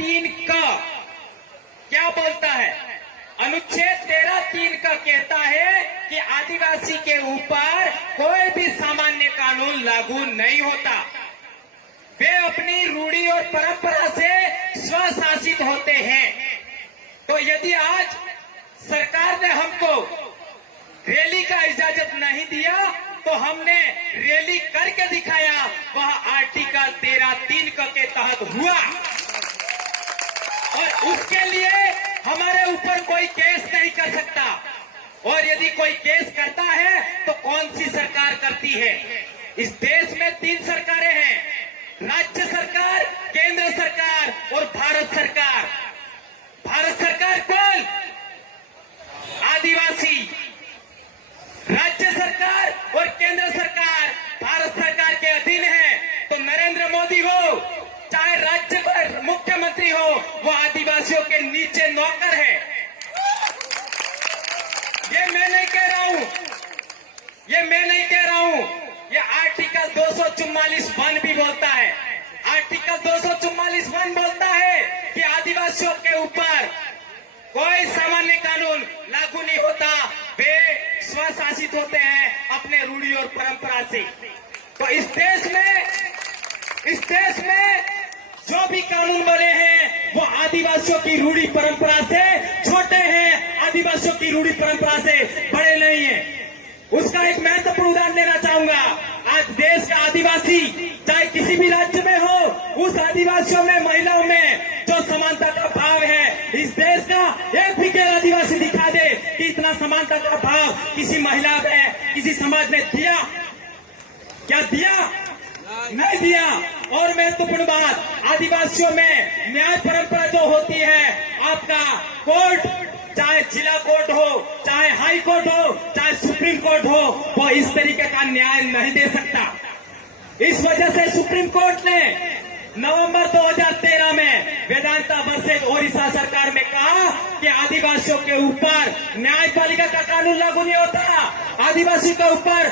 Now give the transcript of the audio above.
13(3) का क्या बोलता है? अनुच्छेद 13(3) का कहता है कि आदिवासी के ऊपर कोई भी सामान्य कानून लागू नहीं होता। वे अपनी रूढ़ी और परंपरा से स्वशासित होते हैं। तो यदि आज सरकार ने हमको रैली का इजाजत नहीं दिया तो हमने रैली करके दिखाया, वह आर्टिकल 13(3) के तहत हुआ। और उसके लिए हमारे ऊपर कोई केस नहीं कर सकता। और यदि कोई केस करता है तो कौन सी सरकार करती है? इस देश में 3 सरकारें हैं, राज्य सरकार, केंद्र सरकार और भारत सरकार। भारत सरकार कौन? आदिवासी। राज्य सरकार और केंद्र सरकार भारत सरकार के अधीन है। तो नरेंद्र मोदी हो चाहे राज्य पर मुख्यमंत्री हो, वो आदिवासियों के नीचे नौकर है। ये मैं नहीं कह रहा हूं, ये आर्टिकल 244(1) भी बोलता है। आर्टिकल 244(1) बोलता है कि आदिवासियों के ऊपर कोई सामान्य कानून लागू नहीं होता, वे स्वशासित होते हैं अपने रूढ़ी और परंपरा से। तो इस देश में जो भी कानून बने हैं वो आदिवासियों की रूढ़ी परंपरा से छोटे हैं, आदिवासियों की रूढ़ी परंपरा से बड़े नहीं हैं। उसका एक महत्वपूर्ण उदाहरण देना चाहूंगा। आज देश का आदिवासी चाहे किसी भी राज्य में हो, उस आदिवासियों में, महिलाओं में जो समानता का भाव है, इस देश का एक भी गैर आदिवासी दिखा दे कि इतना समानता का भाव किसी महिला में, किसी समाज ने दिया? क्या दिया? नहीं दिया। और महत्वपूर्ण बात, आदिवासियों में न्याय परंपरा जो होती है, आपका कोर्ट, चाहे जिला कोर्ट हो, चाहे हाई कोर्ट हो, चाहे सुप्रीम कोर्ट हो, वो इस तरीके का न्याय नहीं दे सकता। इस वजह से सुप्रीम कोर्ट ने नवंबर 2013 में वेदांता वर्सेज ओडिशा सरकार में कहा कि आदिवासियों के ऊपर न्यायपालिका का कानून लागू नहीं होता, आदिवासी के ऊपर